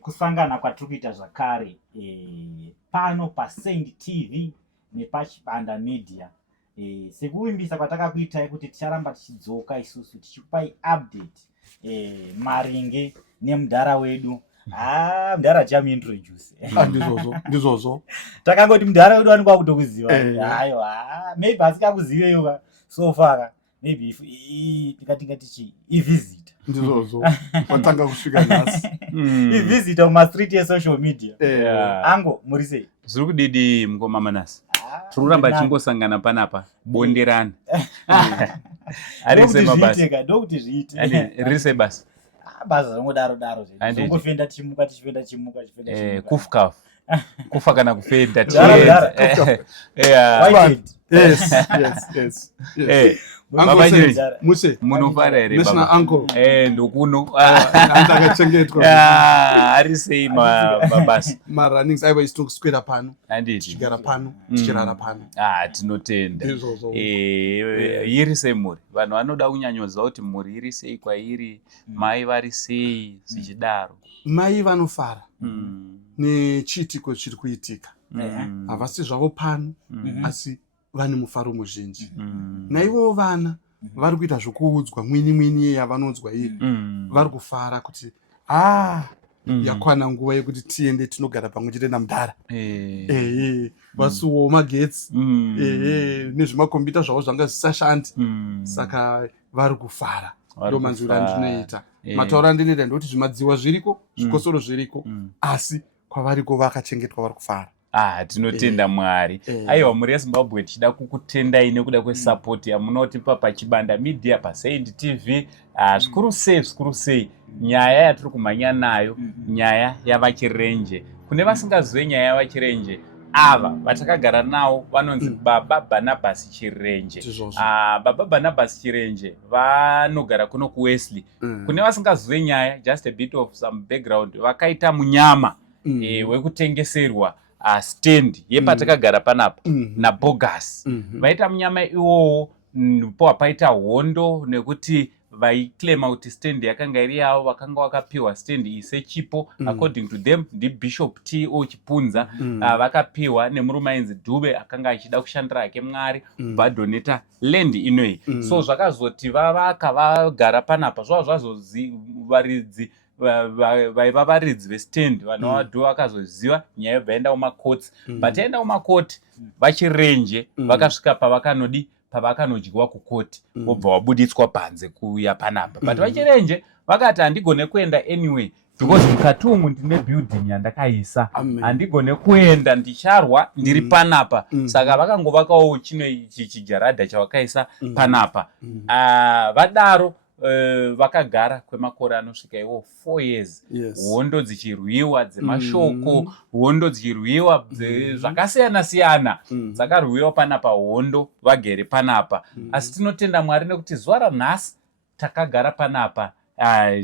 kusangana kwatiri kuita zvakare pano paSaint TV nepachibanda media. Sekuvimbisa kwatakakuitai kuti ticharamba tichidzoka isusu tichikupai update maringe nemudhara wedu. Mudhara tichamuintroduce. Ndizvozvo. Takangoti mudhara wedu anokwa kutokuziva. Hayo, maybe asikakuziveyo so far. Maybe if tingati i-visit. Ndizvozvo. Watanga kusvika nhasi. I-visit on street ya social media. Ango, muri sei? Zviri kudidi mukoma Manasi. Tiri kuramba tichingosangana panapa bonderana. Arise mabasa. Ndokuti zviite. Rise basa. Basa zvingodaro. Zvongofenda tichimuka. Kufukafu. Kufa kana kufenda. Yes. Muse munofara here baba uncle ndokuno andakachengetwa arisei mabasa marunnings aiva isikuswera pano anditi tichigara pano tichirara pano tinotenda iri sei muri vanhu vanoda kunyanyoza kuti muri iri sei kwairi mai vari sei zvichidaro mai vanofara nechiitiko chiri kuitika havasi zvavo pano asi vane mufaro muzhinji naivo vana vari kuita zvokuudzwa mwini yavanonzwa iyi vari kufara kuti yakwana nguva yekuti tiende tinogara pamwe chete namudhara vasuwo magetsi nezvimakombiyuta zvavo zvanga zvisashandi saka vari kufara ndo manzuro andinoita matauro andinoita ndekuti zvimadziwa zviriko zvikosoro zviriko asi kwavariko vakachengetwa vari kufara tinotenda Mwari. Aiwa muri yeZimbabwe tichida kukutendai nekuda kwesupport yamunotipa pachibanda media paSaint TV. Zvikuru sei nyaya yatiri kumhanya nayo, nyaya yavachirenje. Kune vasingazive nyaya yavachirenje, ava vatakagara nawo vanonzi Baba Barnabas Chirenje. Baba Barnabas Chirenje vanogara kuno kuWesley. Kune vasingazive nyaya, just a bit of some background, vakaita munyama wekutengeserwa stand yepatakagara panapa naBogus. Vaita munyama iwowo po paita hondo nekuti vaiklema kuti stand yakanga iri yavo vakanga vakapiwa stand isechipo according to them ndiBishop T.O. Chipunza vakapiwa nemurume ainzi Dube akanga achida kushandira hake Mwari vadoneta land inoyi. So zvakazoti vavaka vagara panapa zvazozi varidzi vaiva varidzi vestand vanhu vadhu vakazoziva nyaya yobva yaenda kumakoti but yaenda kumakoti vachirenje vakasvika pavakanodi pavakanodyiwa kukoti vobva vabuditswa panze kuuya panapa but vachirenje vakati handigone kuenda anyway because mukati umu ndine building yandakaisa handigone kuenda ndicharwa ndiri panapa saka vakangovakawo chino chijaradha chavakaisa panapa vadaro vakagara kwemakore anosvika iwo 4 years. Hondo dzichirwiwa dzemashoko, hondo dzichirwiwa zvakasiyana dzakarwiwa panapa hondo vagere panapa. Asi tinotenda Mwari nekuti zuva ranhasi takagara panapa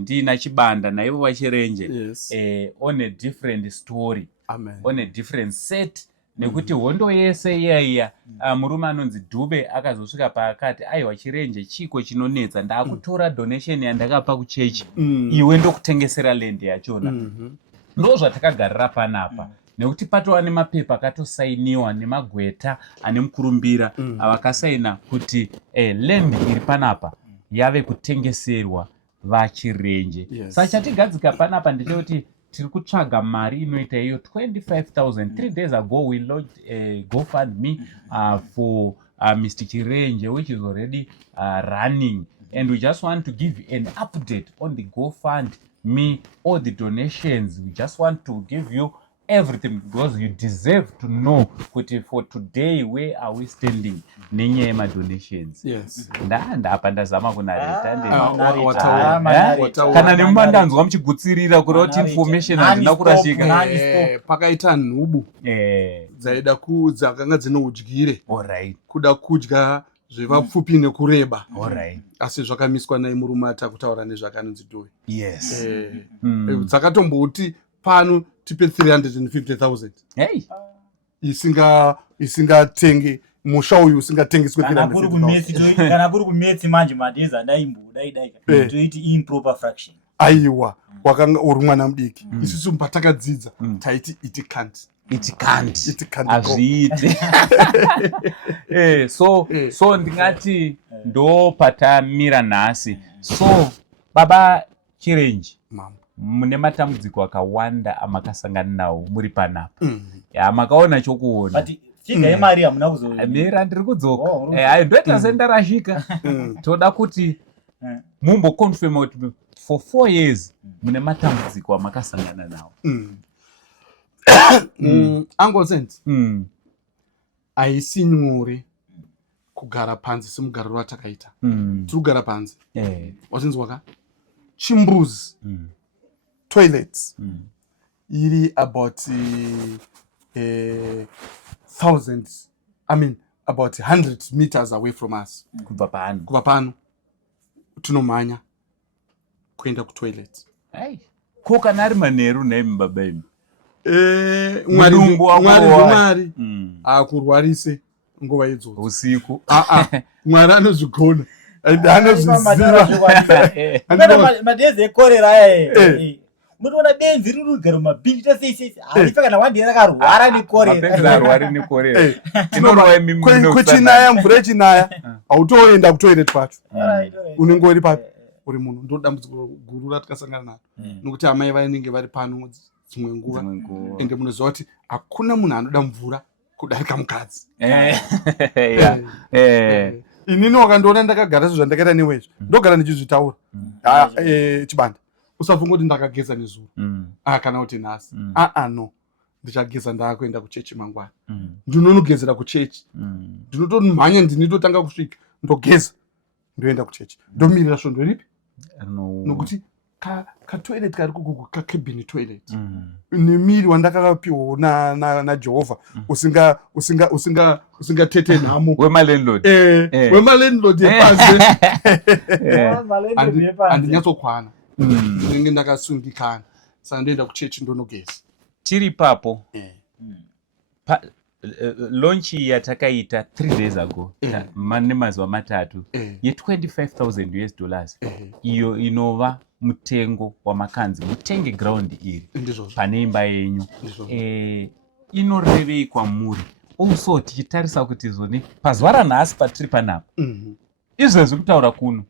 ndina chibanda naivo vachirenje on a different story. On a different set. Nekuti hondo yese iya murume anonzi Dube akazosvika paakati aiwa chirenje chiko chinonetsa ndakutora donation yandakapa kuchechi iwe ndokutengesera land yachona. Ndo zvatakagarira panapa nekuti patova nemapepa akatosainiwa nemagweta ane mukurumbira avakasaina kuti land iri panapa yave kutengeserwa vachirenje. Saka chatigadzika panapa ndechekuti tiri kutsvaga mari inoita iyo 25,000. 3 days ago we launched a GoFundMe for Mr. Chirenje, which is already running, and we just want to give you an update on the GoFundMe, all the donations. We just want to give you everything because you deserve to know kuti for today where are we standing nenyaya yemadonations. Ndapa ndazama kunareta kana nemuma ndanzwa muchigutsirira kuroti information handina kurashika pakaita nhubu dzaida dzakanga dzine udyire kuda kudya zvevapfupi nekureba asi zvakamiswa naye murume atakutaura nezvakanonzi Dube dzakatomboti pano tipe 350,000 isingatenge musha uyu usingatengeswe 350,000 kana kuri kumetsi manje madeza daimbo dai toiti improper fraction aiwa wakanga uri mwana mudiki isusu patakadzidza taiti it can't azviiti so ndingati ndo patamira nhasi. So baba Chirenji, mune matambudziko akawanda amakasangana nawo muri panapa, makaona chokuona chiga yemari hamuna mera ndiri kudzoka ndoita sendarashika. Toda kuti mumbokonfirma kuti for 4 years mune matambudziko amakasangana nawo. Uncle Sense, haisi nyore kugara panze semugariro watakaita. Tiri kugara panze wachinzwaka chimbuzi toilets iri about thousands, I mean about 100 meters away from us. Kubva pano tinomhanya kuenda kutoilet. Ko kana ari manheru nemi baba imi mwari akurwarise nguva idzodzo usiku. Mwari anozvigona and anozviziva. madezi ekorera munoona benzi riri kugara mumabhinji tesei harifa kana wandira akarwara nekorera. Kuchinaya mvura ichinaya hautoenda kutoilet pacho, unenge uri papi uri munhu. Ndo dambudziko guru ratikasangana naro nokuti amai vanenge vari pano dzimwe nguva ende munoziva kuti hakuna munhu anoda mvura kudarika mukadzi. Inini wakandiona ndakagara zvandakaita newezvo ndogara ndichizvitaura Chibanda, usafunga kuti ndakageza nezuro kana kuti nhasi no, ndichageza ndaakuenda kuchechi mangwana. Ndinonogezera kuchechi, ndinotomhanya ndinitotanga kusvika ndogeza ndoenda kuchechi ndomirira svondo ripi nokuti katoilet kari kugugu kakebhini toilet nemiri wandakakapiwa naJehovha usingatete nhamo wemalendlord yepanze handinyatsokwana ndinenge ndakasungikana saka ndoenda kuchechi ndonogeza. Tiri papo launch yatakaita 3 days ago nemazuva matatu ye$25,000 US, iyo inova mutengo wamakanzi mutenge ground iri pane imba yenyu. Inorevei kwamuri? Also tichitarisa kuti zoni pazuva ranhasi patiri panapa izvezvi kutaura kuno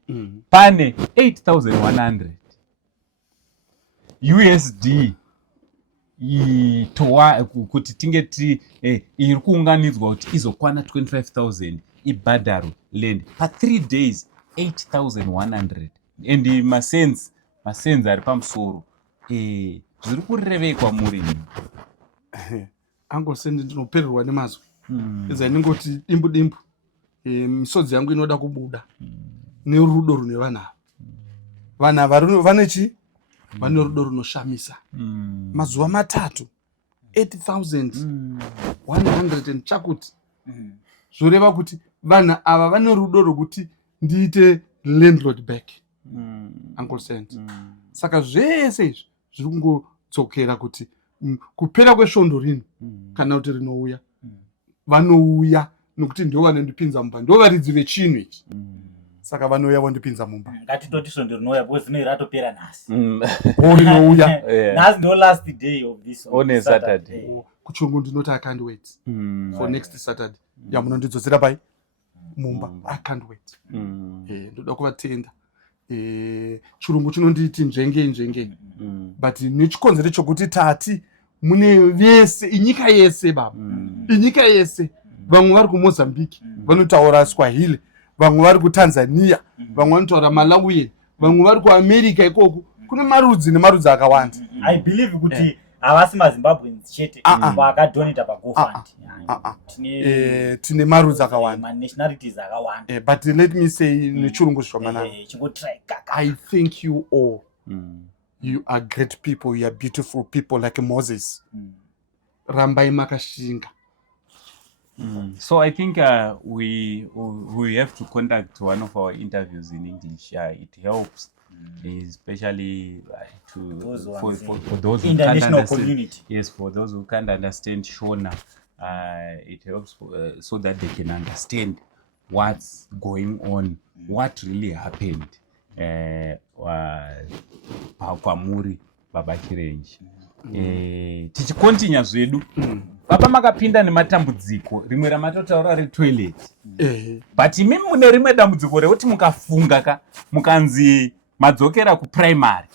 pane 8,100 USD kuti tinge iri kuunganidzwa kuti izokwana 25,000 ibhadharo land pa3 days 8,100 and masenzi ari pamusoro. Zviri kurevei kwamuri? Angosendi ndinopererwa nemazwi iza ndingoti dimbu misodzi yangu inoda kubuda nerudo rune vana ava vanechi vane rudo runoshamisa. Mazuva matatu 8,100 and chakuti zvoreva kuti vanhu ava vane rudo rwokuti ndiite landlord back. Uncle Sense, saka zvese izvi zviri kungodzokera kuti kupera kwesvondo rino kana kuti rinouya vanouya nokuti ndo vanondipinza mumba, ndo varidzi vechinhu ichi, saka vanouya vandipinza mumba. Ngatitoti svondo rinouya because rino ratopera nhasi rinouya nhasi ndo last day of this on Saturday. Kuchirungu ndinoti I can't wait for next Saturday yamunondidzosera pai mumba. I can't wait. Ndoda kuvatenda. Chirungu chinonditi njenge but nechikonzero chokuti tati mune vese inyika yese baba, inyika yese. Vamwe vari kuMozambique vanotaura Swahili, vamwe vari kuTanzania, vamwe vanotaura Malawi, vamwe vari kuAmerica ikoko. Kune marudzi nemarudzi akawanda. I believe kuti havasi maZimbabweans chete vakadoneta paGoFund. Tine marudzi akawanda, nationalities akawanda. But let me say nechirungu zvamanana, I thank you all. You are great people, you are beautiful people like Moses. Rambai makashinga. So I think we have to conduct one of our interviews in English. It helps, especially for those who international can't community. Yes, for those who can't understand Shona, it helps so that they can understand what's going on, what really happened. kwamuri Baba Chirenji. Tichikontinya zvedu. Baba makapinda nematambudziko, rimwe ramatotaura retoilet. But imi mune rimwe dambudziko rekuti mukafunga mukanzi madzokera kuprimary.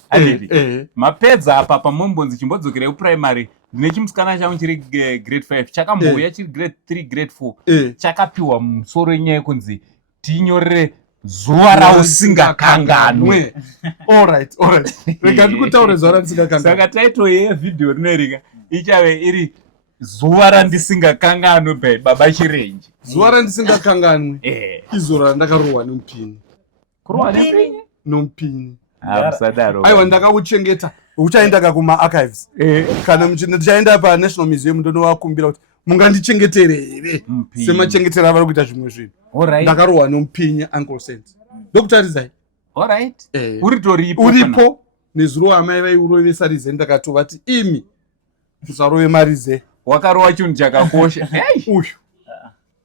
Mapedza apa pamombonzi chimbodzokerei kuprimary. Ndine chimusikana changu chiri grade 5 chakambouya chiri grade 3 grade 4 chakapiwa musoro yenyaya yekunzi tinyorere zuva rausingakanganwe. Alright. Rega ndikutaure zuva randisingakanganwe. Saka title yevhidhiyo rinorika ichave iri zuva randisingakanganwe by Baba Chirenji. Zuva randisingakanganwe izuro randakarohwa nomupini. Kurohwa nepini? Nomupini. Musadaro. Aiwa ndakauchengeta. Uchaenda kuma-archives. Kana ndichaenda pa-National Museum ndonovakumbira kuti mungandichengetere here semachengetera vari kuita zvimwe zvinhu. Ndakarohwa nomupinyi Uncle Sense. Ndokutaridzai. Uripo nezuro amai vaiurovesa rize ndakatovati imi musarove marize. Wakarohwa chinhu chakakosha. Uyu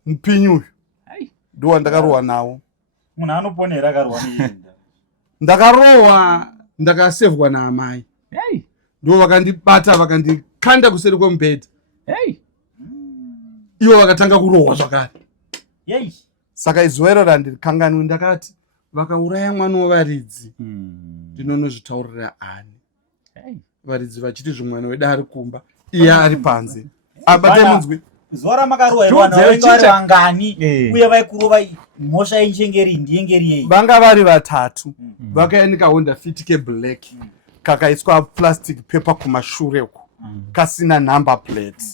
mupinyi uyu ndiwo ndakarohwa nawo. Munhu anoponera akarohwa neyenda. Ndakarohwa ndakasevhwa naamai. Ndo vakandibata vakandikanda kuseri kwemubhedha. Ivo vakatanga kurohwa zvakare. Saka izuva iro randikanganwe ndakati vakauraya mwana wevaridzi ndinonozvitaurira ani. Varidzi vachiti zvimwana wedu ari kumba iye ari panze. Abate munzwi. Zuva ramakarohwa mwana wenyu vari vangani uye vaikurova mhosva yenjengeri ndiyengeri yei? Vanga vari vatatu. Vakayanika Honda Fit ke-black. Kakaiswa plastic paper kumashure uko kasina number plate.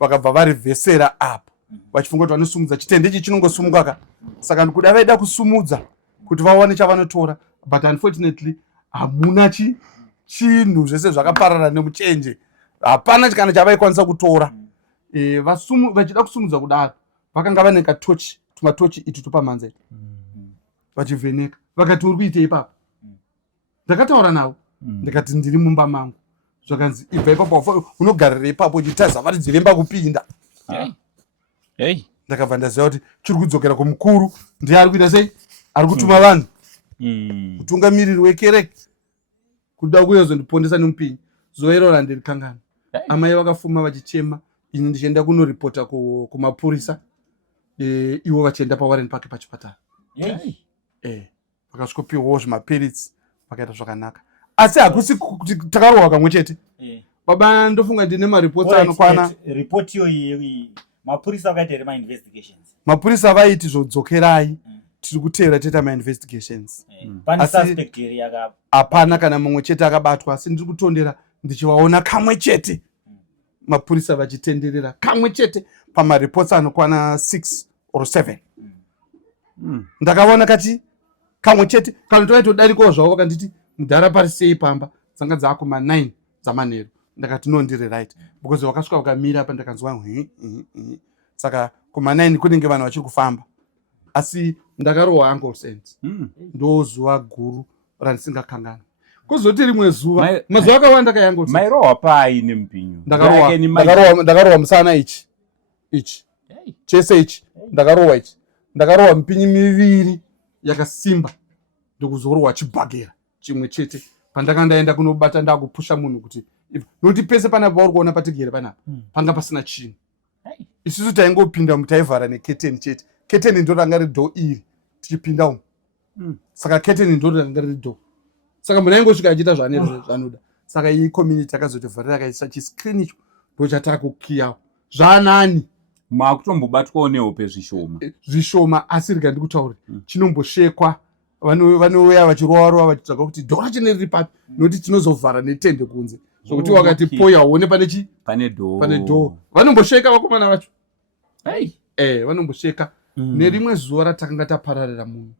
Vakabva varivhesera apo vachifunga kuti vanosumudza chitende ichi chinongosumuka. Saka ndikuda vaida kusumudza kuti vaone chavanotora, but unfortunately hamuna chinhu zvese zvakaparara nemuchenje. Hapana chikana chavaikwanisa kutora. Vachida kusumudza kudaro vakanga vane katochi, tumatochi itu tupamanze vachivheneka. Vakati uri kuita ipapo? Ndakataura navo ndikati ndiri mumba mangu. Zvakanzi ibva ipapo unogarira ipapo uchitaridza varidzi vemba kupinda. Ndakabva ndaziva kuti chiri kudzokera kumukuru. Ndiye ari kuita sei? Ari kutuma vanhu mutungamiriri wekereke kuda kuyozondipondesa nomupinyi. Zuva iro randirikangana amai vakafuma vachichema. Ini ndichienda kunoripota kumapurisa. Ivo vachienda paWarren Park pachipatara. Vakasvikopiwawo zvimapiritsi vakaita zvakanaka. Asi hakusi kuti takarohwa kamwe chete. Baba ndofunga ndine maripoti anokwana. Ripoti iyo mapurisa vakaita here ma-investigations. Mapurisa vaiti zvodzokerai tiri kuteera teta ma-investigations. Pane suspect here yaka? Hapana kana mumwe chete akabatwa. Asi ndiri kutondera ndichivaona kamwe chete mapurisa vachitenderera kamwe chete pamaripoti anokwana 6 or 7. Ndakaona kati kamwe chete kana tovaitodarikawo zvavo vakanditi mudhara pari sei pamba dzanga dzaakuma 9 dzamanheru. Ndakati no ndiri right because vakasvika vakamira apa ndakanzwa saka kuma 9 kunenge vanhu vachiri kufamba. Asi ndakarohwa Uncle Sense. Ndo zuva guru randisingakangana. Kuzoti rimwe zuva mazuva akawanda kayangu mairohwa pai nemupinyu. Ndakarohwa musana ichi chese ichi ndakarohwa ichi. Ndakarohwa mipinyi miviri yakasimba ndokuzorohwa chibhagera chimwe chete pandakandaenda kunobata ndakupusha munhu kuti nokuti pese panapa pauri kuona patigere panapa panga pasina chinhu. Isusu taingopinda mutaivhara neketeni chete. Keteni ndo ranga riri dho iri tichipinda umu. Saka keteni ndo ranga riri dho. Saka munhu aingosvika achiita zvanoda. Saka iyi community akazotivharira akaisa chiscreen icho ndochatakukiyawo. Zvanani makutombobatwawo nehope zvishoma asi rega ndikutaura chinomboshekwa. Vanouya vachirova vachitsvaga kuti dhora chine riri papi nokuti tinozovhara netende kunze zvokuti wakati poya uone pane dhoo. Vanombosheka vakomana vacho. Vanombosheka. Nerimwe zuva ratakanga tapararira munhu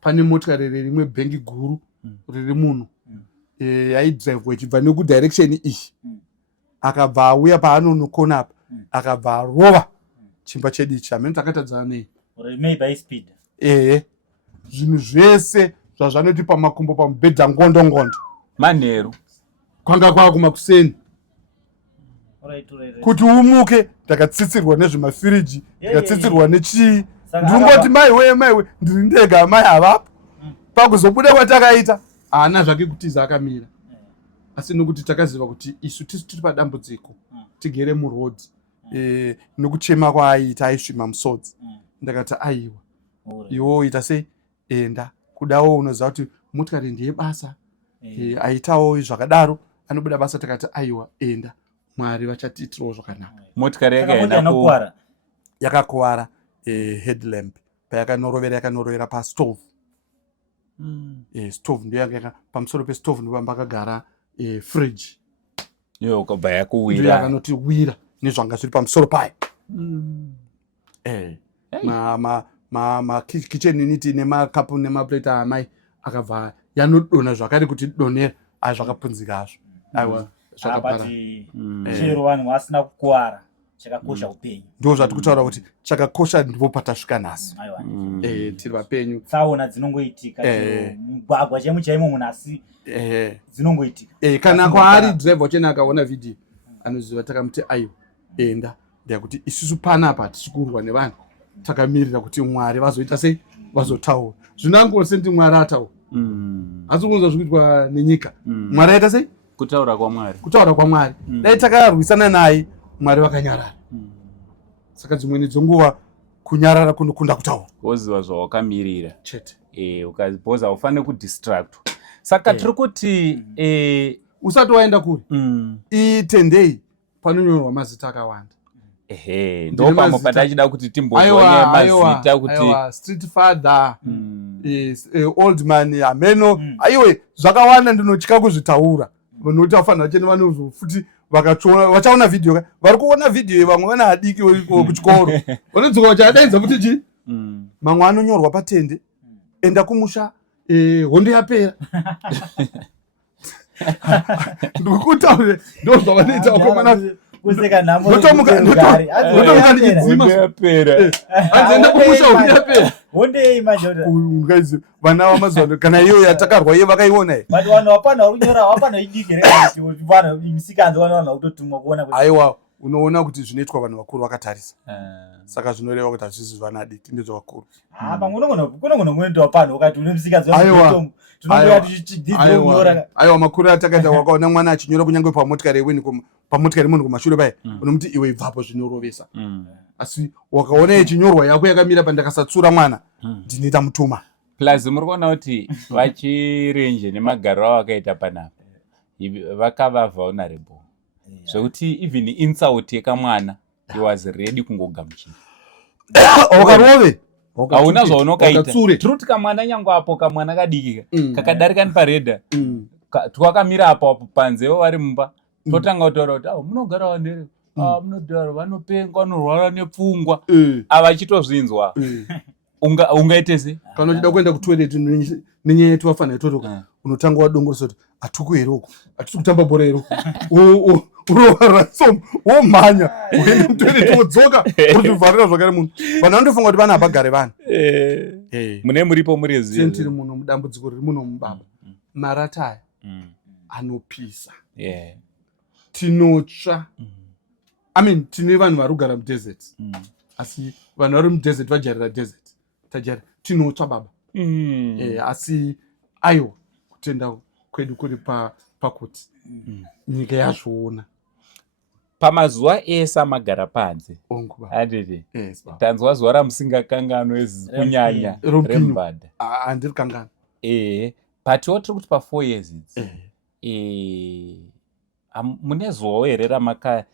pane motikari rimwe bhengi guru riri munhu yaidhraivwa ichibva nekudirection iyi akabva auya paanonokona apa akabva arova chimba chedu ichi hamene takatadzana nei zvinhu zvese zvazvanoti pamakumbo pamubhedha ngondo manheru kwanga kwakumakuseni kuti umuke ndakatsitsirwa nezvemafiriji ndakatsitsirwa nechii ndingoti maiwe ndiri ndega amai havapo pakuzobuda kwatakaita haana zvake kutiza akamira, asi nokuti takaziva kuti isu tisu tiri padambudziko tigere murodhi nokuchema kwaaita aisvima musodzi. Ndakati aiwa iwo ita sei, enda kudawo unoziva kuti motikari ndeyebasa, aitawo zvakadaro anobuda basa. Takati aiwa enda, Mwari vachatiitirawo zvakanaka. Motikari yakakuwara headlamp payakanorovera, yakanorovera pastove. Stove ndio yanga pamusoro pestove ndipo pakagara fridge. Ukabva yakuwira. Ndio yakanoti wira nezvanga zviri pamusoro payo. Ma kitchen unit nemakapu nemaplate amai akabva yanodona zvakare kuti donera zvakapunzika azvo. Aiwa zvakapara. Chero vanhu vasina kukuwara chakakosha upenyu. Ndio zvati kutaura kuti chakakosha ndipo patasvika nhasi. Tiri vapenyu. Tsaona dzinongoitika. Mugwagwa chemuchaimo munhu asi dzinongoitika. Kana kwaari driver chena akaona video anoziva takamuti aiwa enda ndekuti isusu panapa tichikurwa nevanhu takamirira kuti Mwari vazoita sei, vazotaura. Zvinangose ndi Mwari ataura. Asi kunzwa zvikuitwa nenyika. Mwari aita sei? Kutaura kwa Mwari. Kutaura kwa Mwari. Dai takarwisana naye Mwari vakanyarara. Saka dzimweni dzenguva kunyarara kunokunda kutaura. Woziva zvawakamirira. Chete. Ukazipoza ufane kudistract. Saka tiri kuti usati waenda kuri. Itendei panonyorwa mazita akawanda. Ndo pamwe padachida kuti timbonye mazita kuti street father, old man, ameno. Aiwe zvakawanda ndinotya kuzvitaura. Vanoti vafanira vachenda vanozofuti vachaona video, vari kuona video vamwe vana adiki kuchikoro vanodzoka vachadaidza kuti chi mamwe anonyorwa patende, enda kumusha hondo yapera. Ndikutaure ndo zvavanoita vakomana kuseka nhamo votomuka ndichidzima anzenda kumusha hondo yapera. Honde majoda ungaizi vana vamazuva kana iyo yatakarwa iyo vakaiona here. But vanhu vapana kunyora vapana idikire kuti vanhu misikanzi vanhu kutotumwa kuona kuti aiwa unoona kuti zvinoitwa vanhu vakuru vakatarisa. Saka zvinoreva kuti hazvisi vana adiki ndizvo vakuru. Kunogona kuenda wapana wakati une misikanzi vanhu tunongoya tichidzidzira kunyora. Aiwa makuru atakaita wakaona mwana achinyora kunyange pamotikari yeweni pamotikari munhu kumashure paya unomuti iwe ibvapo zvinorovesa. Asi wakaona yechinyorwa yako yakamira pandakasatsura mwana ndinoita mutuma. Plus muri kuona kuti vachirenje nemagariro avakaita panapa vakava vulnerable zvekuti even insult yekamwana he was ready kungogamuchira. Wakarove hauna zvaunokaita. Truth kamwana nyange apo kamwana kadiki kakadarika neparedha twakamira apo panze vari mumba totanga kutaura kuti munogara vanhu munodhara vanopenga vanorwara nepfungwa avachitozvinzwa. Ungaite sei? Kana uchida kuenda kutoilet nenyaya yetu wafanira totoka unotanga wadongorosa kuti atuku here uko atisi kutamba bhora here urovarwa so womhanya uende mutoilet wodzoka urivharira zvakare munhu vanhu vanotofunga kuti vana habagare vanhu. Mune muripo muri tiri muno mudambudziko riri muno mubaba marataya anopisa tinotsva. Tine vanhu vari kugara mudesert asi vanhu vari mudesert vajarira desert tajari tinotsva baba. Asi aiwa kutenda kwedu kuri pakuti nyika yazvoona. Pamazuva ese amagara panze adede tanzwa zuva ramusingakanganwe kunyanya rembada handiri kangana. Patiwo tiri kuti pa4 years mune zuvawo here ramaka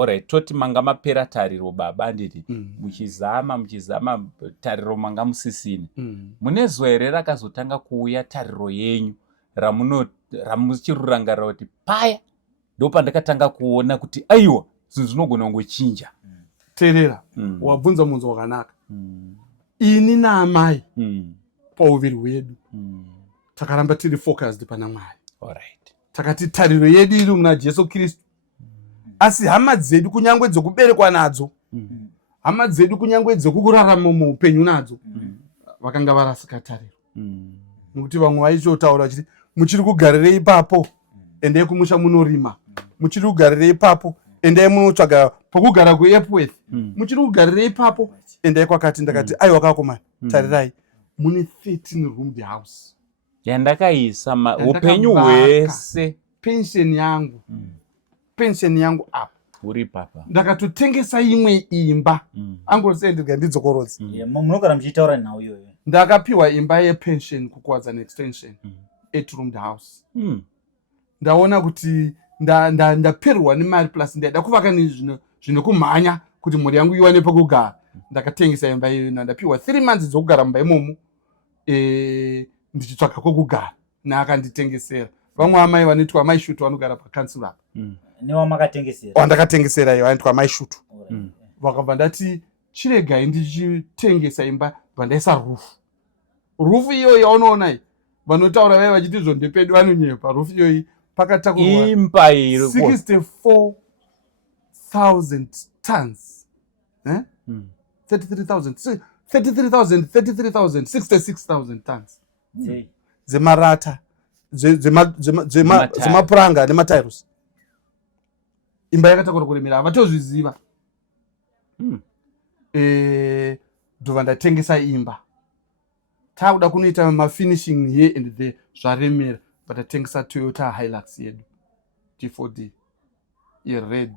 alright toti manga mapera tariro baba anditi muchizama tariro manga musisina mune zuva here rakazotanga kuuya tariro yenyu ramuchirurangarira kuti paya ndo pandakatanga kuona kuti aiwa zvinhu zvinogona kungochinja. Teerera wabvunza munzo wakanaka. Ini naamai pauviri hwedu takaramba tiri focused pana Mwari. Alright. Takati tariro yedu iri muna Jesu Kristu. Asi hama dzedu kunyangwe dzokuberekwa nadzo hama dzedu kunyangwe dzokurarama muupenyu nadzo vakanga varasika tariro. Nokuti vamwe vaichotaura vachiti muchiri kugarirei ipapo endai kumusha munorima, muchiri kugarirei ipapo endai munotsvaga pokugara kuEpworth, muchiri kugarirei ipapo endai kwakati. Ndakati aiwa kakomana tarirai mune 13 roomed house yandakaisa upenyu hwese. Pension yangu apa uri papa ndakatotengesa imwe imba angosendega ndidzokorodzi munogara muchitaura nhau iyoyo. ndakapiwa imba yepension kukwadza neextension 8 roomed house. ndaona kuti ndaperwa nemari plus ndaida kuvaka zvinokumhanya kuti mhuri yangu iwane pekugara. ndakatengesa imba iyoyo ndapiwa 3 months dzokugara mumba imomo ndichitsvaka kwekugara naakanditengesera. vamwe amai vanoitwa amai shutu vanogara pakansel apa wandakatengesera iyo anoitwa amai shutu. vakabva ndati chiregai ndichitengesa imba vandaisa rufu iyoyi yaunoona iyi vanotaura vai vachiti zvondepedu vanonyepa. rufu iyoyi pakatakurwa imba iri 64,000 tons 66,000 tons dzemarata dzemapuranga nematiles. imba yakatakura kuremera havatozviziva. ndobva ndatengesa imba. takuda kunoita mafinishing here and there zvaremera vatatengesa Toyota Hilux yedu T4D yered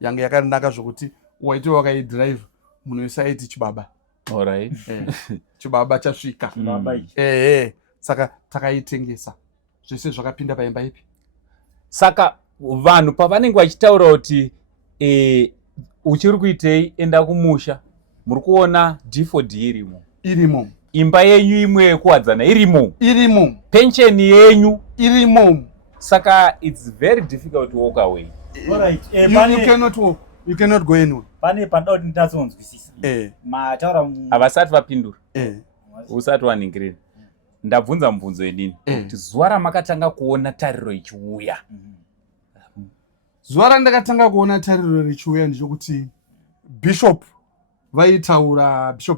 yange yakanaka zvokuti waiti wakaidrive munoisaiti chibaba. Alright. chibaba chasvika. Saka takaitengesa zvese zvakapinda paimba ipi. Saka vanhu pavanenge vachitaura kuti uchiri kuitei enda kumusha muri kuona D4D irimo. Imba yenyu imwe yekuwadzana irimo. Pension yenyu irimo. Saka it's very difficult to walk away. Alright. You cannot go anywhere. Pane panda kuti nditatsonzwisisa. Mataura havasati vapindura. Usati waningirira. Ndabvunza mubvunzo idini kuti zuva ramakatanga kuona tariro ichiuya. Zuva randakatanga kuona tariro richiuya ndechekuti Bishop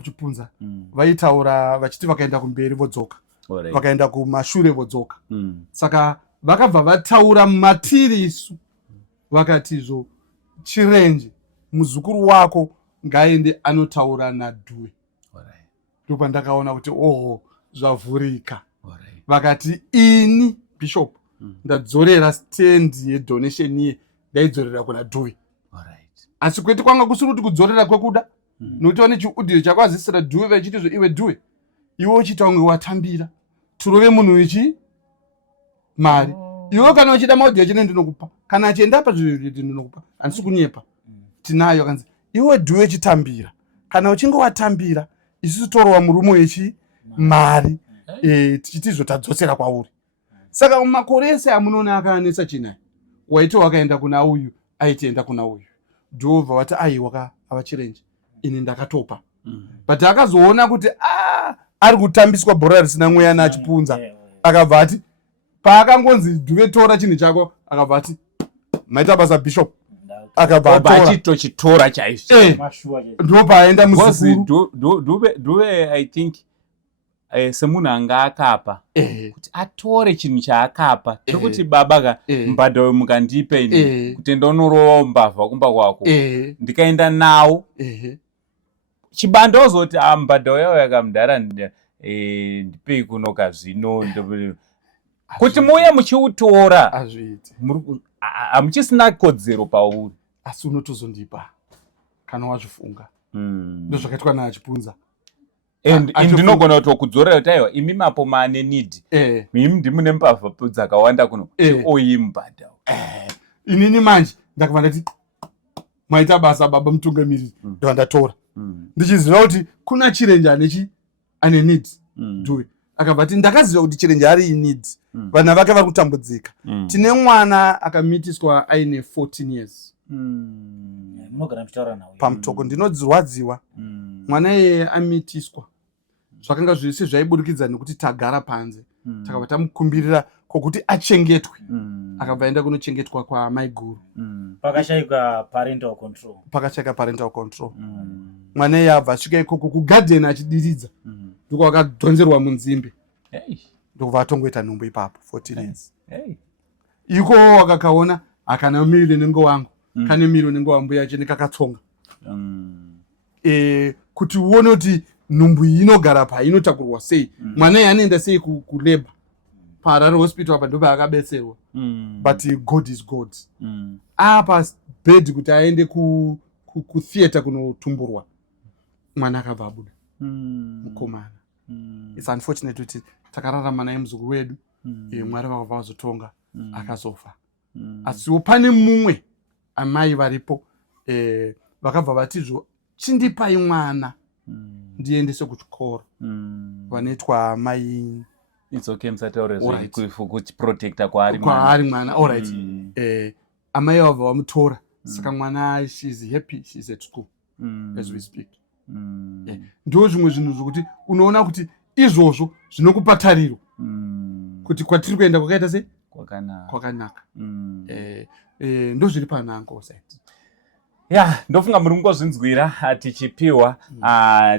Chipunza vaitaura vachiti vakaenda kumberi vodzoka. Vakaenda kumashure vodzoka. Saka vakabva vataura matiri isu vakatizvo Chirenje muzukuru wako ngaende anotaura naDhuwe. Ndipo ndakaona kuti zvavhurika. Vakati ini Bishop ndadzorera stand yedonation ye ndaidzorera kuna Dhuwe. Asi kwete kwanga kusiri kuti kudzorera kwekuda nokuti vane chiudhio chakwazisira Dhuwe vachiti iwe Dhuwe iwe uchita unge watambira turove munhu wechi mari. Iwe kana uchida maudhio chine ndinokupa kana achienda pa zviviri ndinokupa handisi kunyepa. Tinayo kanzi iwe Dhuwe chitambira kana uchinge watambira isusu torowa murume wechi mari tichitizvo tadzosera kwauri. Saka mumakore ese amunoona akanetsa chinai waiti wakaenda kuna uyu aitienda kuna uyu ndobva wati aiwa avachirenje ini ndakatopa. But akazoona kuti ari kutambiswa bhora risina mweya naChipunza akabva ati paakangonzi Dhuwe tora chinhu chako akabva ati maita basa Bishop akabva achitochitora chaizvo. Ndopaaenda muzukuru Dhuwe I think semunhu anga akapa kuti atore chinhu chaakapa tiri baba mbadha mukandipa ini kuti ndonorova mbavha kumba kwako ndikaenda nawo chibanda ozoti mbadha yawo yakamudhara ndipei kunoka zvino kuti muye muchiutora hamuchisina kodzero pauri. Asi unotozondipa kana wazvifunga. Ndozvakaitwa naChipunza. Ndinogona kutokudzorera kuti aiwa imi mapo maane need imi ndimune mbavha dzakawanda kuno oyi mbadha. Inini manje ndakabva ndati maita basa baba mutungamiriri ndoandatora ndichiziva kuti kuna Chirenje ane need Dhuwe akabva ati ndakaziva kuti Chirenje ari needs vana vake vari kutambudzika. Tine mwana akamitiswa aine 14 years. Pamutoko ndinodzirwadziwa. Mwana iye amitiswa zvakanga zvese zvaiburikidza nekuti tagara panze takabva tamukumbirira kwokuti achengetwe akabva aenda kunochengetwa kwaamai guru. Pakashayika parental control. Mwana iye abva asvika ikoko kugadheni achidiridza ndiko akadhonzerwa munzimbe ndokubva atongoita nhumbu ipapo 14 years. Iko wakakaona akana mirire nengo wangu kane mirire nengo wambuya chene kakatsonga. Kuti uone kuti nhumbu iyi inogara pa inotakurwa sei, mwana iyi anoenda sei kuleba paHarare hospital apa ndopa akabetserwa. But God is God. Apa bed kuti aende kutheater kunotumburwa, mwana akabva abuda mukomana. It's unfortunate kuti takararama naye muzukuru wedu, Mwari vakabva vazotonga akazofa. Asiwo pane mumwe amai varipo vakabva vatizvo chindipai mwana ndiendese kuchikoro, vanoitwa mai It's okay, msataure kuchiprotecta kwaari mwana. Alright. Amai vabva vamutora, saka mwana she's happy, she's at school as we speak. Ndo zvimwe zvinhu zvokuti unoona kuti izvozvo zvinokupa tariro kuti kwatiri kuenda kwakaita sei kwakanaka. Ndo zviri panango site. Ndofunga muri kungozvinzwira tichipiwa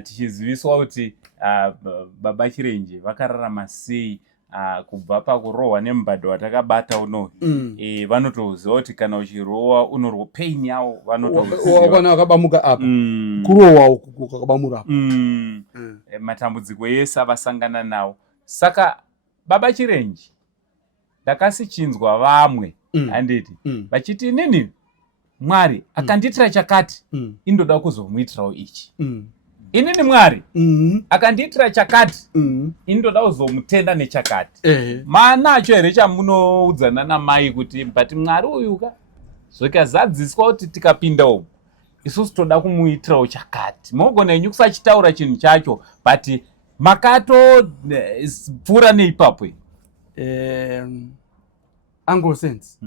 tichiziviswa kuti baba Chirenje vakararama sei kubva pakurohwa nemubhadha watakabata uno. Vanotoziva kuti kana uchirohwa unorwa pain yavo, vanotoziva wakabamuka apa kurohwa uku kwakabamura apa matambudziko yese avasangana nawo. Saka baba Chirenje ndakasichinzwa vamwe handiti vachiti inini Mwari akandiitira chakati indoda kuzomuitirawo ichi. Inini Mwari akandiitira chakati indoda kuzomutenda nechakati. Maanacho here chamunoudzana namai kuti but Mwari uyuka zvikazadziswa kuti tikapinda umu isusu toda kumuitirawo chakati. Mogona henyu kusachitaura chinhu chacho but makatopfuura neipapo. Uncle Sense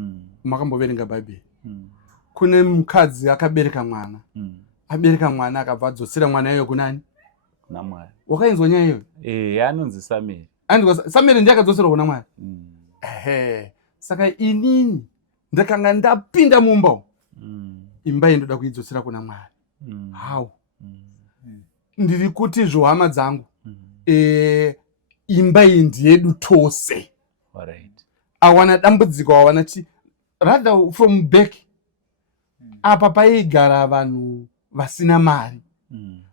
makamboverenga bhaibheri, kune mukadzi akabereka mwana, abereka mwana akabva adzosera mwana iyoyo kunani? Kuna Mwari. Wakainzwa nyaya iyoyo? Anonzi Sameri. Sameri ndiye akadzosera kuna Mwari. Saka inini ndakanga ndapinda mumba imba indoda kuidzosera kuna Mwari. How? Ndiri kuti hama dzangu imba iyi ndiyedu tose. Awana dambudziko awana rather from back apa paigara vanhu vasina mari,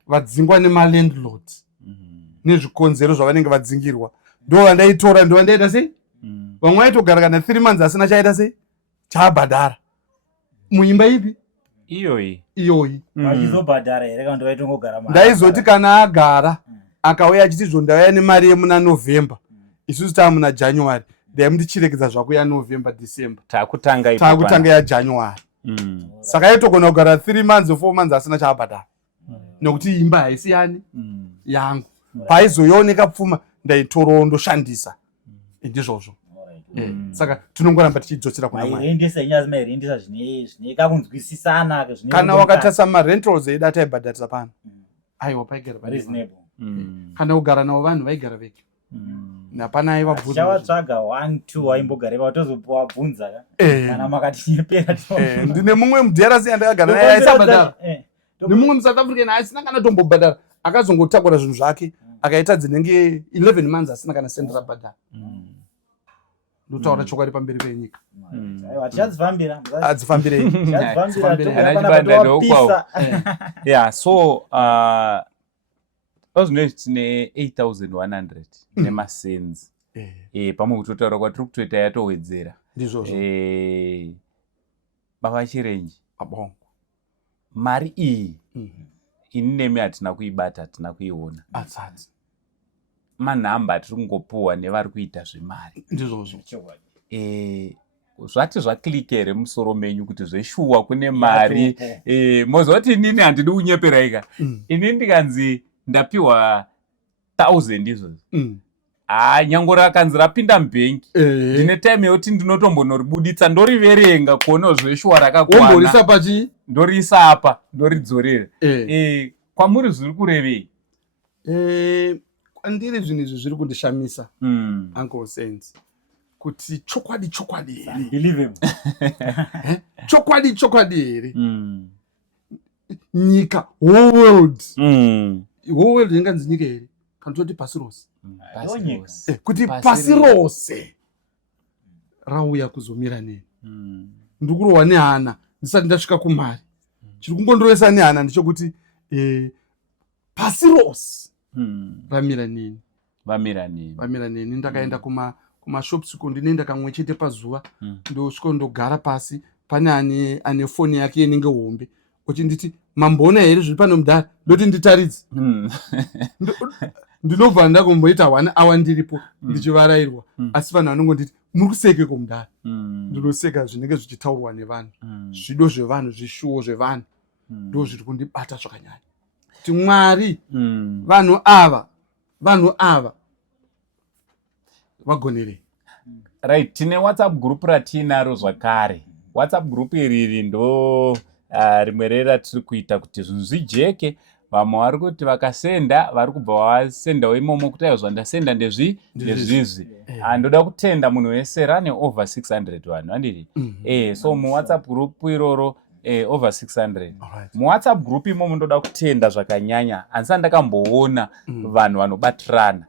vadzingwa nemalandlord nezvikonzero zvavanenge vadzingirwa, ndo vandaitora ndo vandaita sei. Vamwe vaitogara kana 3 months asina chaita sei chabhadhara muimba ipi iyoyi. Vachizobhadhara here kana vaitongogara mari? Ndaizoti kana agara akauya achiti zvondauya nemari yemuna November, isusu tamuna January, ndaimuchirekedza zvako ya November December, takutanga ya January. Saka yaitogona kugara 3 months or 4 months asina chabhadhara nekuti imba haisi yani yangu. Paizoioneka pfuma ndaitora ndoshandisa ndizvozvo. Saka tinongoramba tichidzosera kuna Mwari. Mairendesa inyazi mairendesa zvine kakunzwisisana kana wakatasa marentals eida taibhadharisa pano aiwa paigara reasonable. Kana kugara navo vanhu vaigara veki napana aivabvunza chavatsvaga 1-2 waimbogara watozobvunza kana makatinyepera. Ndine mumwe mudherasi yandakagara naye aisabhadhara, nemumwe muSouth African asina kana tombobhadhara, akazongotakura zvinhu zvake akaita dzinenge 11 months asina kana sendi rabhadhara. Ndotaura chokwadi pamberi penyika. Adzifambirei. So ozvinoi tine 8,100 nemasenzi pamwe kutotaura kwatiri kutoita yatowedzera. Baba Chirenje, mari iyi ini nemi hatina kuibata, hatina kuiona. Manhamba atiri kungopuhwa nevari kuita zvemari. Zvati zvakilika here musoro menyu kuti zveshuwa kune mari? Mozoti inini handidi kunyeperaika. Inini ndikanzi ndapiwa 1,000 izvozvo, nyango rakanzi rapinda mubhengi, ndine time yekuti ndinotombonoribuditsa ndoriverenga kuona zveshuwa rakakwana, ndoriisa apa ndoridzorera. Kwamuri zviri kurevei? Kwandiri zvinhu izvi zviri kundishamisa Uncle Sense, kuti chokwadi here, chokwadi here, nyika whole world inganzi nyika here kana toti pasi rose, kuti pasi rose rauya kuzomira neni. Ndikurohwa nehana ndisati ndasvika kumari. Chiri kungondoresa nehana ndechekuti pasi rose vamira nini vamira nini ndakaenda kumashops ndinoenda kamwe chete pazuva ndosvika ndogara pasi pane ane foni yake inenge hombe uchinditi mamboona here zviri pano mudhara ndoti nditaridze ndinobva ndakumboita 1 hour ndiripo ndichivarairwa asi vanhu vanongonditi muri kusekeko mudhara ndinoseka zvinenge zvichitaurwa nevanhu zvido zvevanhu zvishuwo zvevanhu ndo zviri kundibata zvakanyanya kuti Mwari vanhu ava vagonerei. Right, tine WhatsApp group ratinaro zvakare. WhatsApp group iri ndo rimwe ratiri kuita kuti zvinhu zvijeke. Vamwe vari kuti vakasenda vari kubva vasendawo imomo kuti aiwa zvandasenda ndezvizvi. Ndoda kutenda munhu wese rane over 600 vanhu handiri. So mu WhatsApp group iroro over 600. Mu WhatsApp group imomo ndoda kutenda zvakanyanya. Handisati ndakamboona vanhu vanobatirana.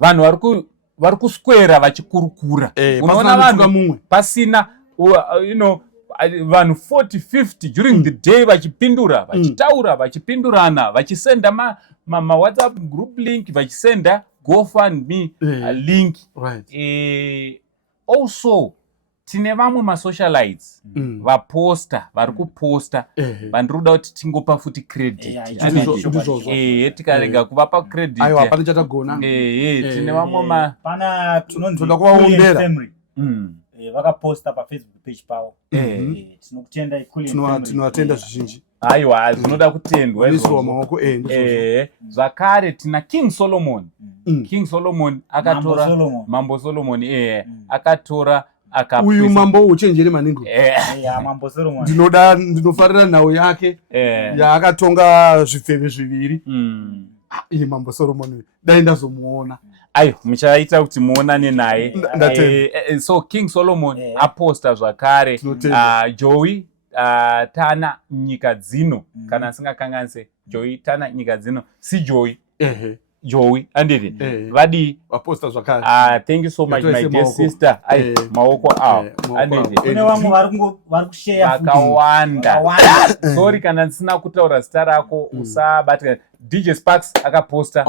Vanhu vari kuswera vachikurukura. Unoona vanhu pasina vanhu 40-50 during the day vachipindura vachitaura vachipindurana vachisenda WhatsApp group link vachisenda GoFundMe link. Also tine vamwe masocialites vaposta vari kuposta vandiri kuda kuti tingopa futi credit tikarega kuvapa credit hapana chatagona. Tine vamwe pana tinonzoda kuvaombera vakaposta pafacebook page pavo. Tinokutenda tinowatenda zvizhinji. Aiwa zvinoda kutendwa izvo maoko zvakare tina King Solomon. King Solomon akatora Mambo Solomon akatora uyu mambo uchenjere maningi. Mambo Solomon ndinofarira nhau yake yaakatonga zvifeve zviviri. Iye Mambo Solomon dai ndazomuona. Ayo muchaita kuti muonane naye. So King Solomon aposta zvakare Joey tana nyika dzino kana asingakanganise Joey tana nyika dzino si Joey Joey andiri vadi vaposta zvakare. Thank you so much my dear sister. Maoko andiri kune vamwe vari kushare vakawanda. Sorry kana ndisina kutaura zita rako usabatika. DJ Sparks akaposta.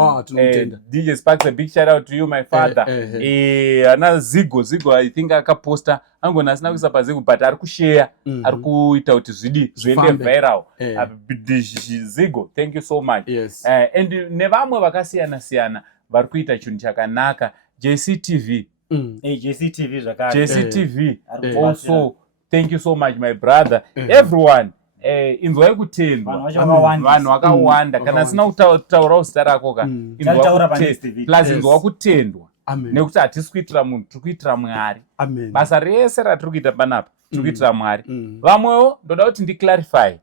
DJ Sparks, a big shout out to you my father. Ana Zigo I think akaposta angona asina kuisa paZigo but ari kushare ari kuita kuti zviende viral. Zigo, thank you so much. And nevamwe vakasiyana vari kuita chinhu chakanaka. JCTV zvakare. JCTV also thank you so much my brother. Everyone inzwai kutendwa vanhu vakawanda kana sina kutaurawo zita rako plus inzwa kutendwa nekuti hatisi kuitira munhu tiri kuitira Mwari. Basa rese ratiri kuita panapa tiri kuitira Mwari. Vamwewo ndoda kuti ndiclarify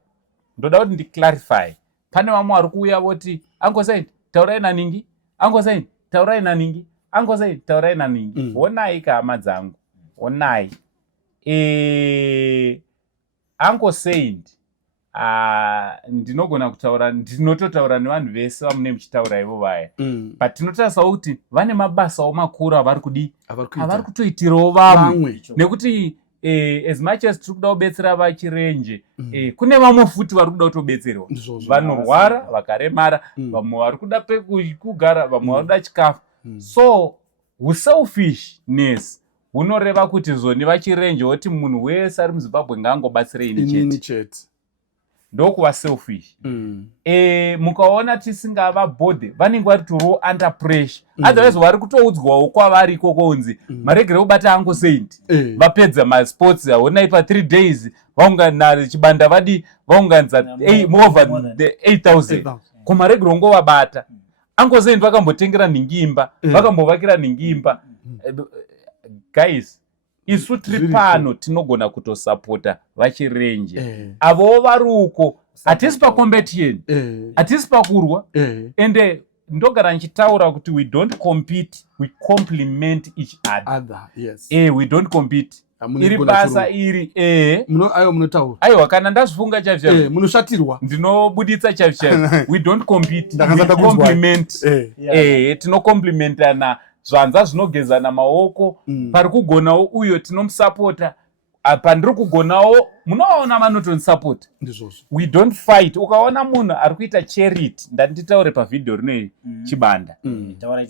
pane vamwe vari kuuya voti Uncle taurai naningi Uncle taurai naningi Uncle taurai naningi. Onai kahama dzangu onai Uncle Saint ndinogona kutaura ndinototaura nevanhu vese vamune muchitaura ivo vaya but tinotarisa kuti vane mabasawo makuru avari kudi avari kutoitirawo vamwe nekuti as much as tiri kuda kubetsera vachirenje kune vamwe futi vari kuda kutobetserwa vanorwara vakaremara vamwe vari kuda pekugara vamwe vari kuda chikafu. So selfishness hunoreva kuti zoni vachirenje woti munhu wese ari muZimbabwe ngaangobatsire ini chete ndokuva selfish. Mukaona tisingava bode vanenge vari turo under pressure. Otherwise vari kutoudzwawo kwavari ikonzi maregere kubata Uncle Saint vapedza masports aonai pa3 days vaungana chibanda vadi vaunganza over the 8000 kumaregere ngovabata. Uncle Saint vakambotengera nhingimba vakambovakira nhingimba. Guys, isu tiri pano tinogona kutosapota vachirenje avowo vari uko. Hatisi pacompetition hatisi pakurwa ende ndogara nchitaura kuti we don't compete, we complement each other. We don't compete. Iri basa iri aiwa kana ndazvifunga chaizvo munoshatirwa ndinobuditsa chaizvo. We don't compete, we complement. Tinokomplimentana zvanza zvinogezana maoko pari kugonawo uyo tinomusapota apa ndiri kugonawo munoona vanotondisupport. We don't fight. Ukaona munhu ari kuita charity, ndanditaure pavhidhiyo rino Chibanda,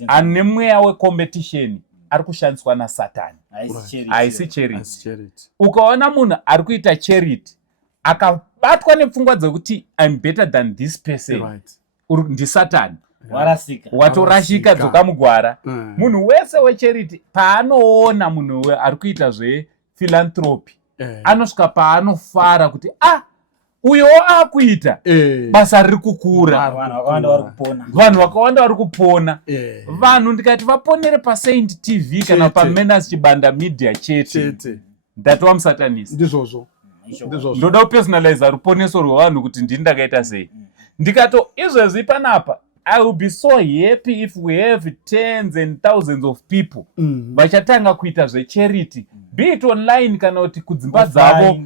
ane mweya wecompetition ari kushandiswa naSatani, haisi charity. Ukaona munhu ari kuita charity akabatwa nepfungwa dzekuti I'm better than this person, ndiSatani. Watorashika dzoka mugwara. Munhu wese wecharity paanoona munhu ari kuita zvephilanthropy anosvika paanofara kuti uyowo akuita basa riri kukura, vanhu vakawanda vari kupona. Vanhu ndikati vaponere paSaint TV kana paMenas Chibanda Media chete, ndatova musatanisi. Ndoda kupersonalize ruponeso rwevanhu kuti ndini ndakaita sei. Ndikato izvezvi panapa, I will be so happy if we have tens and thousands of people vachatanga kuita zvecharity, be it online kana kuti kudzimba dzavo,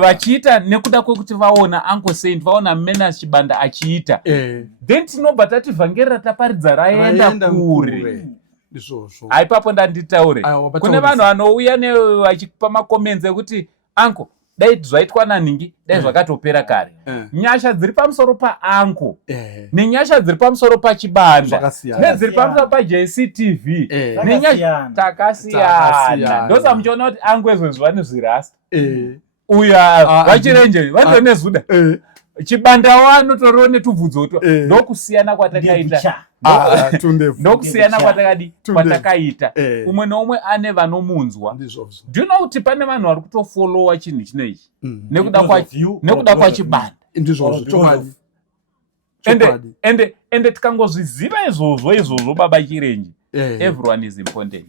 vachiita nekuda kwekuti vaona Uncle Saint, vaona Menas Chibanda achiita, then tinobva tativhangerera taparidza raenda kure. Aipapo ndanditaure kune vanhu vanouya vachipa makomenzi ekuti Uncle, dai zvaitwa naNhingi dai zvakatopera kare. Nyasha dziri pamusoro paAnko nenyasha dziri pamusoro paChibanda nedziri pamusoro paJCTV nenyasha takasiyana. Ndosa muchiona kuti Anko izvezvi vane zvirasta, uya vachirenje vanenge nezuda, Chibanda wanotoriwo netubvudzoto. Ndokusiyana kwatakaita, ndokusiyana kwatakaita. Umwe noumwe ane vanomunzwa. Do you know kuti pane vanhu vari kutofollowa chinhu chinechi nekuda kwaChibanda? Ende tikangozviziva izvozvo baba Chirenje, everyone is important.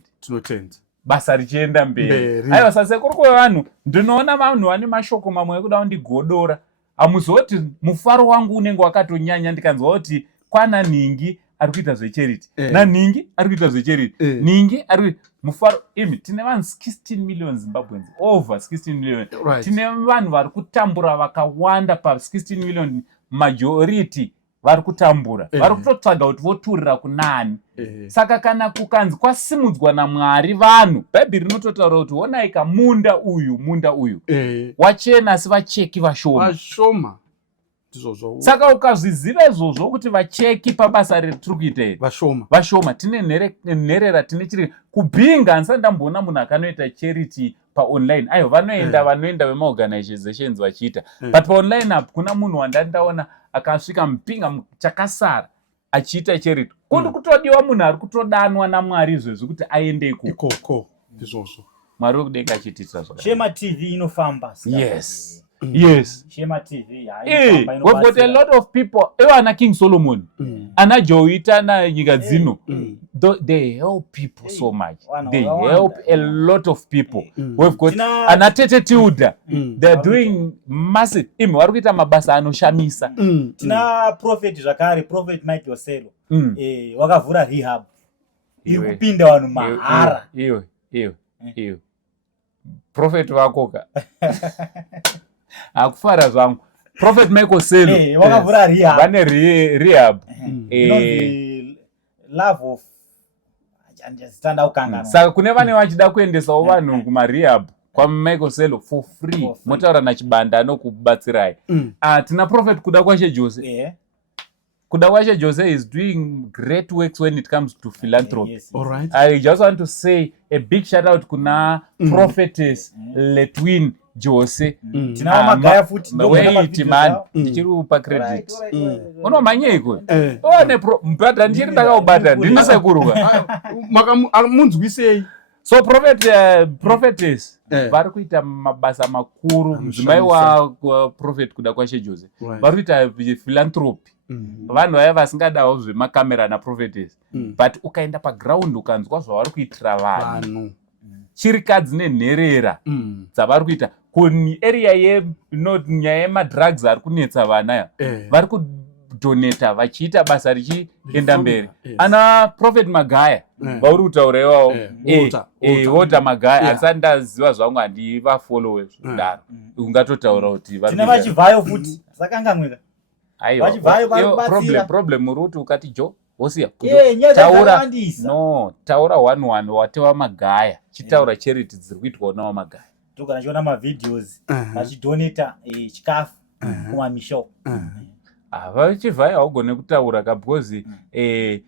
Basa richienda mberi. Aiwa sasekuru kwevanhu ndinoona vanhu vane mashoko mamwe ekuda kundigodora. Hamuzoti mufaro wangu unenge wakatonyanya ndikanzwa kuti kwana Nhingi ari kuita zvecharity, naNhingi ari kuita zvecharity, Nhingi ari mufaro. Tine vanhu 16 million Zimbabweans, over 16 million. Tine vanhu vari kutambura vakawanda pa 16 million, majority vari kutambura, vari kutotsvaga kuti voturira kunani. Saka kana kukanzi kwasimudzwa naMwari vanhu, Bhaibheri rinototaura kuti onaika munda uyu wachena asi vacheki vashoma. Saka ukazviziva izvozvo kuti vacheki pabasa retiri kuita iri vashoma, tine nherera, tine chiri kubhinga. Handisati ndamboona munhu akanoita charity paonline. Aiwa vanoenda vemaorganizations vachiita, but paonline apo kuna munhu wandandaona akasvika mupinga chakasara achiita charity. Kuti kutodiwa munhu ari kutodanwa naMwari izvezvi kuti aende ikoko. Mwari wekudenga achitiitira zvakanaka. Shema TV inofamba. Yes. Shema TV we've got a lot of people. Ana King Solomon, ana Joita na nyika dzino, they help people so much. They help a lot of people. We've got ana Tete Tilda, they're doing massive. Vari kuita mabasa anoshamisa. Tina Prophet Zakari, Prophet Mike Oselo, wakavhura rehab. Ikupinda vanhu mahara. Iyo. Prophet wakoka. Akufara zvangu. Prophet Michael Selo wakavhura rehab. Vane rehab. Love of stand ukangana. Saka kune vane vachida kuendesawo vanhu kumarehab kwaMichael Selo for free. Motaura naChibanda anokubatsirai. Tina Prophet kuda kwashe Jose. Kuda kwashe Jose is doing great works when it comes to philanthropy. All right. I just want to say a big shout out kuna Prophetess Letwin Jose. Tinawo magaya futi wait man, ndichiri kupa credit. Unomanye iko. One mpata ndichiri ndakaubata ndinosekurwa. Munzwisei. So prophetess vari kuita mabasa makuru. Mudzimai wa Prophet kuda kwashe Jose vari kuita philanthropy. Vanhu vaya vasingadawo zvemakamera naProphetess, but ukaenda paground ukanzwa zvavari kuitira vanhu, chirikadzi nenherera dzavari kuita kuarea nyaya yemadrugs ari kunetsa vana, vari kudoneta vachiita basa richienda mberi. Ana Prophet Magaya vauri kutaura iwawo, Walter Magaya, handisati ndaziva zvangu, handivafollowe kudaro. Ungatotaura kuti tina vachibvayo futi sakangamwika. Problem uri kuti ukati Jo wosiya taura taura 1-1 wateva Magaya chitaura charity dziri kuitwa nawo Magaya. togara chiona mavideos vachidonata chikafu kumamishow. Vachivhayo haugone kutaura ka because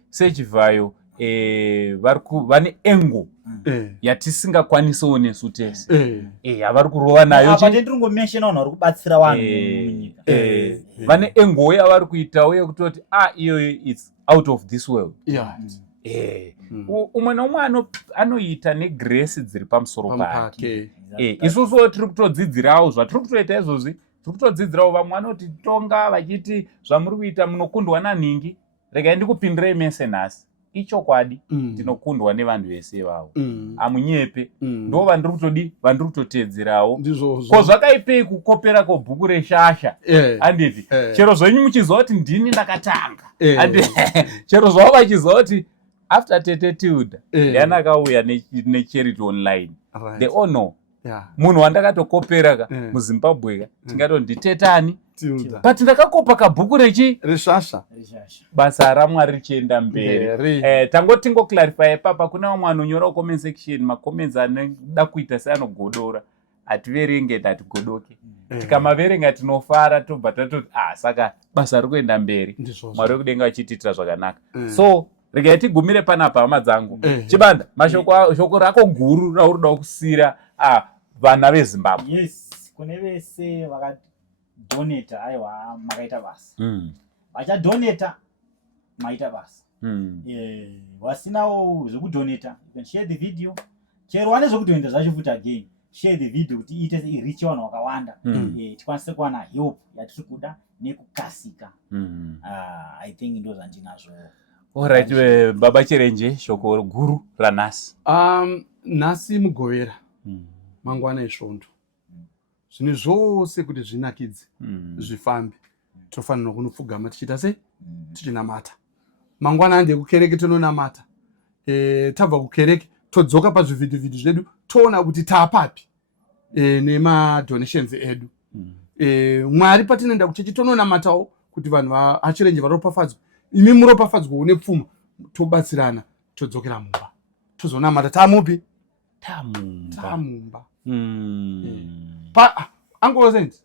sechivhayo vane engo yatisingakwanisiwo nesu tese havari kurova nayo. Ndingomeshina vanhu vari kubatsira vanhu munyika. Vane engo yavari kuitawo yekutoti iyoyo its out of this world. Umwe neumwe anoita negrace dziri pamusoro pake. Isusuwo tiri kutodzidzirawo zvatiri kutoita izvozvi. Tiri kutodzidzirawo vamwe vanoti tonga vachiti zvamuri kuita munokundwa nanhingi. Regai ndikupindirei mese nhasi. Ichokwadi tinokundwa nevanhu vese ivavo. Amunyepe ndo vandiri kutotedzerawo. Ko zvakaipei kukopera kwebhuku reshasha? Handiti chero zvenyu muchizoti ndini ndakatanga. Chero zvavo vachizoti after Tete Tilda yana akauya necharity online. They all know. Munhu wandakatokopera ka muZimbabwe ka tingatoti Tetani but ndakakopa kabhuku reshasha. Basa raMwari richienda mberi. Tingo papa kuna vamwe vanonyora comment section macomments anoda kuita seanogodora. Hativerenge hatigodoke. Tikamaverenga tinofara tobva tatoti saka basa riri kuenda mberi. Mwari wekudenga achitiitira zvakanaka. So regai tigumire panapa hama dzangu. Chibanda shoko rako guru raurida kusira vana veZimbabwe. Yes, kune vese vakadonata aiwa makaita basa. Vachadonata maita basa. Vasinawo zvekudonata, you can share the video. Chero wane zvekudonata zvacho futi again. Share the video kuti iite iriche vanhu vakawanda. Tikwanise kuwana help yatiri kuda nekukasika. I think ndo zvandinazvo. Alright, Baba Chirenje, shoko guru ranhasi. Nhasi mugovera. Mangwana esvondo. Zvine zvose kuti zvinakidze zvifambe. Tofanira kunopfugama tichiita sei? Tichinamata. Mangwana ande kukereke tononamata. Tabva kukereke todzoka pazvivhidhivhidhi zvedu toona kuti taapapi nema-donations edu. Mwari patinoenda kuchechi tononamatawo kuti vanhu vaChirenje varopafadzwe. Imi muropafadzwe nepfuma tobatsirana todzokera mumba. Tozonamata tamupi? Tamumba. Angozenti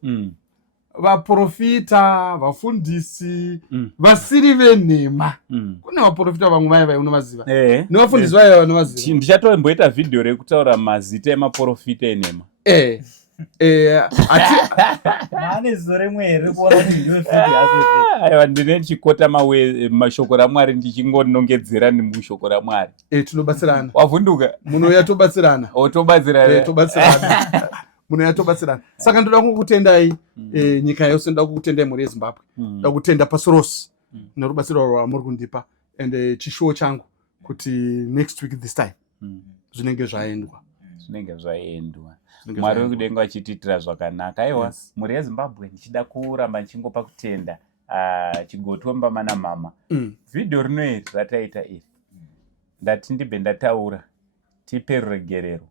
vaprofita, vafundisi, vasiri venhema. Kune vaprofita vamwe vaya unovaziva. Nevafundisi vaya unovaziva. Ndichatomboita video rekutaura mazita emaprofita enhema. Mane zore mwere kuona kuti ndiwe figure aiwa ndine chikota mashoko raMwari ndichingonongedzera nemushoko raMwari. Tinobatsirana. Wavhunduka. Munhu yatobatsirana. Tobatsirana. Tobatsirana. Munhu yatobatsirana. Saka ndoda kukutendai nyika yose, ndoda kukutendai mhuri yeZimbabwe. Ndoda kutenda pasorosi nerubatsiro rwamuri kundipa and chishuwo changu kuti next week this time zvinenge zvaendwa. Mwari wekudenga achitiitira zvakanaka. Aiwa mhuri yeZimbabwe ndichida kuramba ndichingopa kutenda chigotwa mbama namama. Video rino iri rataita iri ndati ndibve ndataura tipe ruregerero.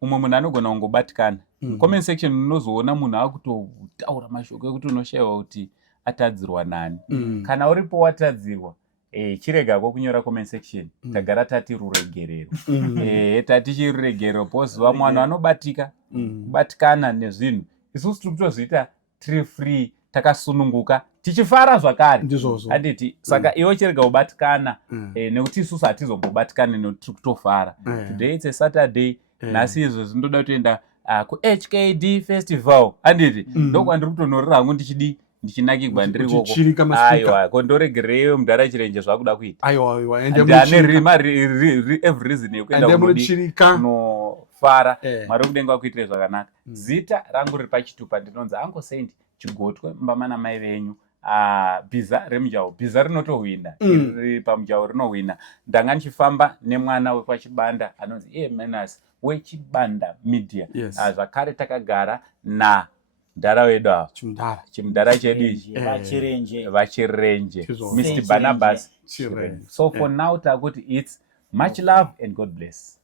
Umwe munhu anogona kungobatikana. Comment section unozoona munhu akutotaura mashoko ekuti unoshayiwa kuti atadzirwa nani. Kana uripo watadzirwa chiregako kunyora comment section. Tagara tati ruregerero. Tati chiruregerero because vamwe vanhu vanobatika kubatikana nezvinhu. Isusu tiri kutozviita tiri free, takasununguka tichifara zvakare. Handiti saka iwe chirega kubatikana nekuti isusu hatizombobatikane nekuti tiri kutofara. Today it's a Saturday. Nhasi izvozvi ndoda kutoenda kuHKD festival. Handiti ndokwandiri kutonorera hangu ndichinakigwa ndiri koko. Aiwa kondoregereyo mudhara Chirenje zvakuda kuita. Aiwa ane every reason yekuenda kunofara. Mwari wekudenga akuitire zvakanaka. Zita rangu riri pachitupa ndinonzi Uncle Saint Chigotwe mbama namai venyu. Bhiza remujaho, bhiza rinotohwina, iri pamujaho rinohwina. Ndanga ndichifamba nemwana wepachibanda anonzi Menas weChibanda Media. Zvakare takagara nadhara wedu ava chimudhara chedu ichi vaChirenje, Mr. Barnabas. So for now takuti it's much love and God bless.